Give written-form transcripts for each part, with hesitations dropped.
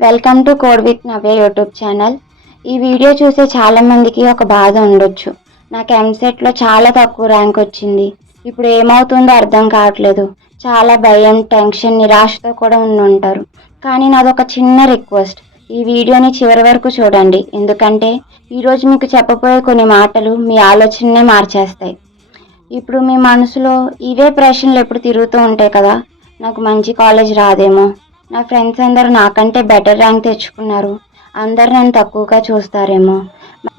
Welcome to code with Navya YouTube channel. ఈ video చూసే చాలామందికి ఒక బాధ ఉండొచ్చు. నాకు ఎంసెట్లో చాలా తక్కువ ర్యాంక్ వచ్చింది, ఇప్పుడు ఏమవుతుందో అర్థం కావట్లేదు. చాలా భయం, టెన్షన్, నిరాశతో కూడా ఉంటారు. కానీ నాదొక చిన్న రిక్వెస్ట్, ఈ వీడియోని చివరి వరకు చూడండి. ఎందుకంటే ఈరోజు మీకు చెప్పబోయే కొన్ని మాటలు మీ ఆలోచననే మార్చేస్తాయి. ఇప్పుడు మీ మనసులో ఇవే ప్రశ్నలు ఎప్పుడు తిరుగుతూ ఉంటాయి కదా. నాకు మంచి కాలేజ్ రాదేమో, నా ఫ్రెండ్స్ అందరూ నాకంటే బెటర్ ర్యాంక్ తెచ్చుకున్నారు, అందరు నన్ను తక్కువగా చూస్తారేమో,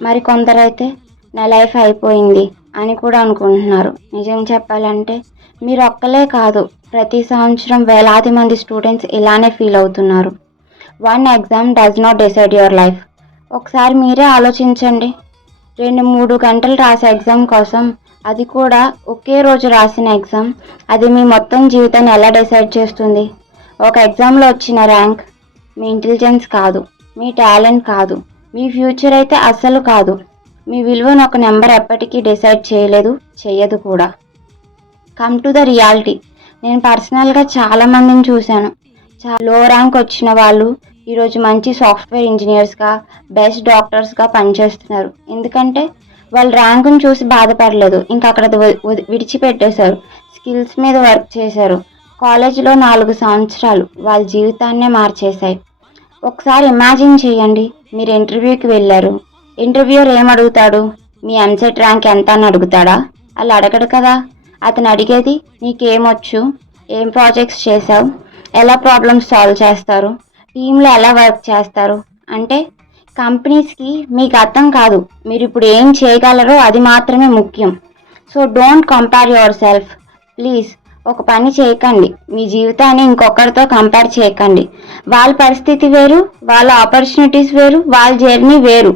మరి కొందరైతే నా లైఫ్ అయిపోయింది అని కూడా అనుకుంటున్నారు. నిజం చెప్పాలంటే మీరు ఒక్కలే కాదు, ప్రతి సంవత్సరం వేలాది మంది స్టూడెంట్స్ ఇలానే ఫీల్ అవుతున్నారు. One exam does not decide your life. ఒకసారి మీరే ఆలోచించండి. 2-3 గంటలు రాసే ఎగ్జామ్ కోసం, అది కూడా ఒకే రోజు రాసిన ఎగ్జామ్, అది మీ మొత్తం జీవితాన్ని ఎలా డిసైడ్ చేస్తుంది? ఒక ఎగ్జామ్లో వచ్చిన ర్యాంక్ మీ ఇంటెలిజెన్స్ కాదు, మీ టాలెంట్ కాదు, మీ ఫ్యూచర్ అయితే అస్సలు కాదు. మీ విలువను ఒక నెంబర్ ఎప్పటికీ డిసైడ్ చేయలేదు, చెయ్యదు కూడా. Come to the reality. నేను పర్సనల్గా చాలామందిని చూశాను. చాలా లో ర్యాంక్ వచ్చిన వాళ్ళు ఈరోజు మంచి సాఫ్ట్వేర్ ఇంజనీర్స్గా, బెస్ట్ డాక్టర్స్గా పనిచేస్తున్నారు. ఎందుకంటే వాళ్ళు ర్యాంకును చూసి బాధపడలేదు, ఇంకా అక్కడ విడిచిపెట్టేశారు. స్కిల్స్ మీద వర్క్ చేశారు. కాలేజీలో 4 సంవత్సరాలు వాళ్ళ జీవితాన్నే మార్చేశాయి. ఒకసారి ఇమాజిన్ చేయండి, మీరు ఇంటర్వ్యూకి వెళ్ళారు. ఇంటర్వ్యూయర్ ఏమడుగుతాడు? మీ ఎంసెట్ ర్యాంక్ ఎంత అని అడుగుతాడా? అలా అడగడు కదా. అతను అడిగేది నీకేమొచ్చు, ఏం ప్రాజెక్ట్స్ చేశావు, ఎలా ప్రాబ్లమ్స్ సాల్వ్ చేస్తారు, టీంలో ఎలా వర్క్ చేస్తారు. అంటే కంపెనీస్కి మీకు అర్థం కాదు, మీరు ఇప్పుడు ఏం చేయగలరో అది మాత్రమే ముఖ్యం. So don't compare your self please. ఒక పని చేయకండి, మీ జీవితాన్ని ఇంకొకరితో కంపేర్ చేయకండి. వాళ్ళ పరిస్థితి వేరు, వాళ్ళ ఆపర్చునిటీస్ వేరు, వాళ్ళ జర్నీ వేరు.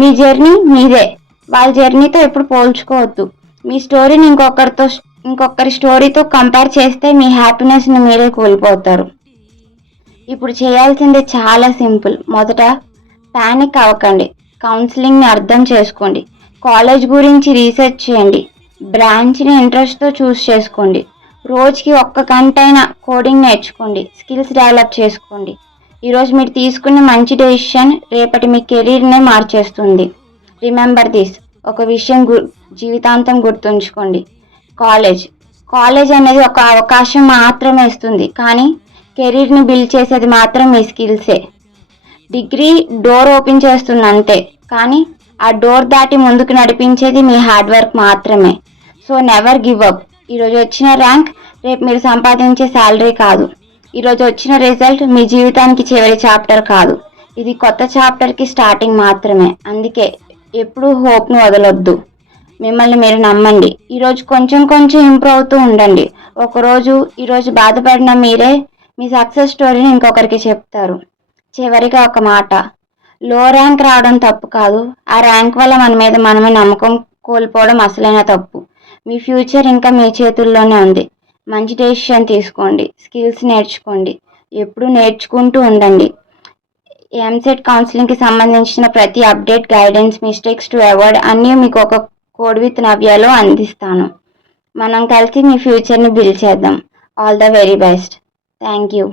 మీ జర్నీ మీదే, వాళ్ళ జర్నీతో ఎప్పుడు పోల్చుకోవద్దు. మీ స్టోరీని ఇంకొకరి స్టోరీతో కంపేర్ చేస్తే మీ హ్యాపీనెస్ని మీరే కోల్పోతారు. ఇప్పుడు చేయాల్సింది చాలా సింపుల్. మొదట పానిక్ అవ్వకండి, కౌన్సిలింగ్ని అర్థం చేసుకోండి, కాలేజ్ గురించి రీసెర్చ్ చేయండి, బ్రాంచ్ని ఇంట్రెస్ట్తో చూస్ చేసుకోండి, రోజుకి 1 గంట అయినా కోడింగ్ నేర్చుకోండి, స్కిల్స్ డెవలప్ చేసుకోండి. ఈరోజు మీరు తీసుకున్న మంచి డెసిషన్ రేపటి మీ కెరీర్నే మార్చేస్తుంది. Remember this. ఒక విషయం జీవితాంతం గుర్తుంచుకోండి, కాలేజ్ అనేది ఒక అవకాశం మాత్రమే ఇస్తుంది, కానీ కెరీర్ని బిల్డ్ చేసేది మాత్రం మీ స్కిల్సే. డిగ్రీ డోర్ ఓపెన్ చేస్తుంది అంతే, కానీ ఆ డోర్ దాటి ముందుకు నడిపించేది మీ హార్డ్ వర్క్ మాత్రమే. So never give up. ఈరోజు వచ్చిన ర్యాంక్ రేపు మీరు సంపాదించే శాలరీ కాదు. ఈరోజు వచ్చిన రిజల్ట్ మీ జీవితానికి చివరి చాప్టర్ కాదు, ఇది కొత్త చాప్టర్కి స్టార్టింగ్ మాత్రమే. అందుకే ఎప్పుడూ హోప్ను వదలొద్దు. మిమ్మల్ని మీరు నమ్మండి. ఈరోజు కొంచెం కొంచెం ఇంప్రూవ్ అవుతూ ఉండండి. ఈరోజు బాధపడిన మీరే మీ సక్సెస్ స్టోరీని ఇంకొకరికి చెప్తారు. చివరిగా ఒక మాట, లో ర్యాంక్ రావడం తప్పు కాదు, ఆ ర్యాంక్ వల్ల మన మీద మనమే నమ్మకం కోల్పోవడం అసలైన తప్పు. మీ ఫ్యూచర్ ఇంకా మీ చేతుల్లోనే ఉంది. మంచి డెసిషన్ తీసుకోండి, స్కిల్స్ నేర్చుకోండి, ఎప్పుడూ నేర్చుకుంటూ ఉండండి. ఎంసెట్ కౌన్సిలింగ్కి సంబంధించిన ప్రతి update, guidance, mistakes to avoid అన్నీ మీకు ఒక కోడ్ విత్ నవ్యలో అందిస్తాను. మనం కలిసి మీ ఫ్యూచర్ని బిల్డ్ చేద్దాం. All the very best. Thank you.